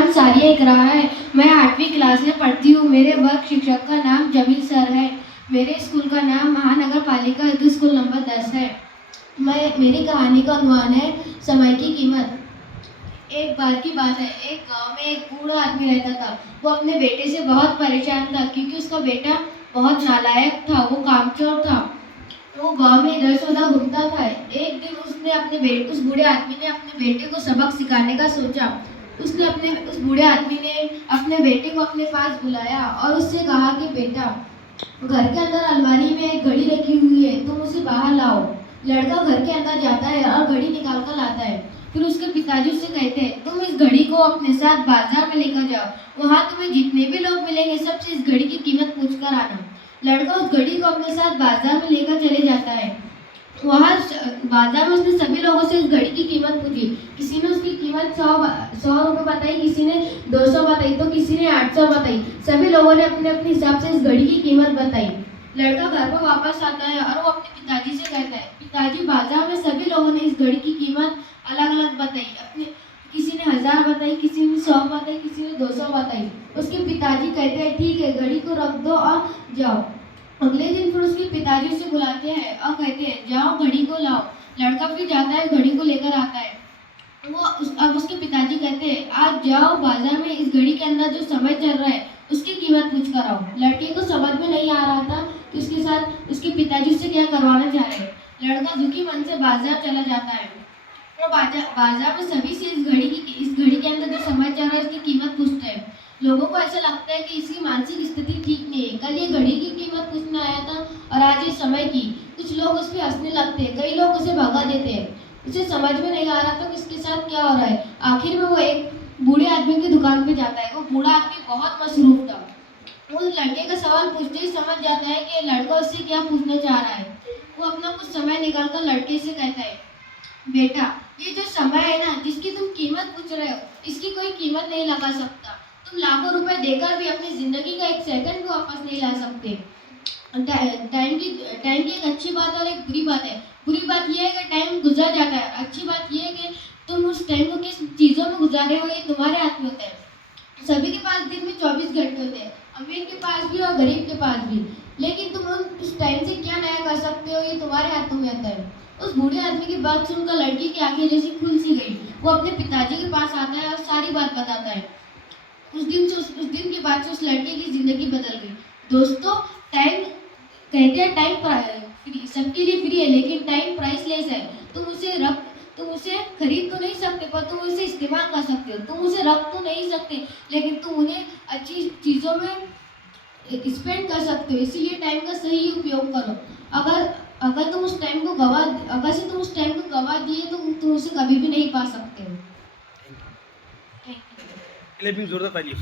नाम सारिया इकरा है। मैं 8वीं क्लास में पढ़ती हूँ। मेरे वर्ग शिक्षक का नाम जमील सर है। मेरे स्कूल का नाम महानगर पालिका हेतु स्कूल नंबर 10 है। मेरी कहानी का अनुमान है समय की कीमत। एक बार की बात है, एक गांव में एक बूढ़ा आदमी रहता था। वो अपने बेटे से बहुत परेशान था क्योंकि उसका बेटा बहुत नालायक था, वो कामचोर था। वो गांव में इधर से उधर घूमता था। एक दिन उस बूढ़े आदमी ने अपने बेटे को सबक सिखाने का सोचा। उस बूढ़े आदमी ने अपने बेटे को अपने पास बुलाया और उससे कहा कि बेटा, घर के अंदर अलमारी में एक घड़ी रखी हुई है, तुम उसे बाहर लाओ। लड़का घर के अंदर जाता है और घड़ी निकाल कर लाता है। फिर उसके पिताजी उससे कहते हैं, तुम इस घड़ी को अपने साथ बाजार में लेकर जाओ। वहाँ तुम्हें जितने भी लोग मिलेंगे सबसे इस घड़ी की कीमत पूछ कर आना। लड़का उस घड़ी को अपने साथ बाजार में लेकर चले जाता है। वहाँ बाजार में उसने सभी लोगों से इस घड़ी की कीमत पूछी। किसी ने उसकी कीमत 100 रुपये बताई, किसी ने 200 बताई, तो किसी ने 800 बताई। सभी लोगों ने अपने अपने हिसाब से इस घड़ी की कीमत बताई। लड़का घर पर वापस आता है और वो अपने पिताजी से कहता है, पिताजी, बाजार में सभी लोगों ने इस घड़ी की कीमत अलग अलग बताई। किसी ने 1000 बताई, किसी ने 100 बताई, किसी ने 200 बताई। उसके पिताजी कहते हैं, ठीक है, घड़ी को रख दो और जाओ। अगले दिन फिर उसके पिताजी उसे बुलाते हैं और कहते हैं, जाओ घड़ी को लाओ। लड़का फिर जाता है, घड़ी को लेकर आता है। अब उसके पिताजी कहते हैं, आज जाओ बाजार में इस घड़ी के अंदर जो समय चल रहा है उसकी कीमत पूछ कर आओ। लड़के को समझ में नहीं आ रहा था कि उसके साथ उसके पिताजी उससे क्या करवाना चाह रहे हैं। लड़का दुखी मन से बाजार चला जाता है। वो बाजार में सभी से इस घड़ी के अंदर जो समय चल रहा है उसकी कीमत पूछते हैं। लोगों को ऐसा लगता है कि इसकी मानसिक स्थिति ठीक नहीं है। कल ये घड़ी की कीमत पूछने आया था और आज ये समय की। कुछ लोग उस पर हंसने लगते हैं, कई लोग उसे भगा देते हैं। उसे समझ में नहीं आ रहा था कि इसके साथ क्या हो रहा है। आखिर में वो एक बूढ़े आदमी की दुकान पे जाता है। वो बूढ़ा आदमी बहुत मसरूफ था। वो लड़के का सवाल पूछते ही समझ जाता है कि लड़का उससे क्या पूछना चाह रहा है। वो अपना कुछ समय निकालकर लड़के से कहता है, बेटा, ये जो समय है ना, जिसकी तुम कीमत पूछ रहे हो, इसकी कोई कीमत नहीं लगा सकता। तुम लाखों रुपए देकर भी अपनी जिंदगी का एक सेकंड भी वापस नहीं ला सकते। टाइम की एक अच्छी बात और एक बुरी बात है। बुरी बात यह है कि टाइम गुजर जाता है। अच्छी बात यह है कि तुम उस टाइम को किस चीज़ों में गुजारे हो, ये तुम्हारे हाथ में होता है। सभी के पास दिन में 24 घंटे होते हैं, अमीर के पास भी और गरीब के पास भी। लेकिन तुम उस टाइम से क्या नया कर सकते हो, ये तुम्हारे हाथ में होता है। उस बूढ़े आदमी की बात सुनकर लड़की की आंखें जैसी खुल सी गई। वो अपने पिताजी के पास आता है और सारी बात बताता है। उस दिन के बाद से उस लड़के की जिंदगी बदल गई। दोस्तों, टाइम कहते हैं, टाइम फ्री, सबके लिए फ्री है, लेकिन टाइम प्राइसलेस है। तुम उसे खरीद तो नहीं सकते, पर तुम उसे इस्तेमाल कर सकते हो। तुम उसे रख तो नहीं सकते, लेकिन तुम उन्हें अच्छी चीज़ों में स्पेंड कर सकते हो। इसीलिए टाइम का सही उपयोग करो। अगर तुम उस टाइम को गवा दिए तो तुम उसे कभी भी नहीं पा सकते हो। Thank you. जोरदार ताली।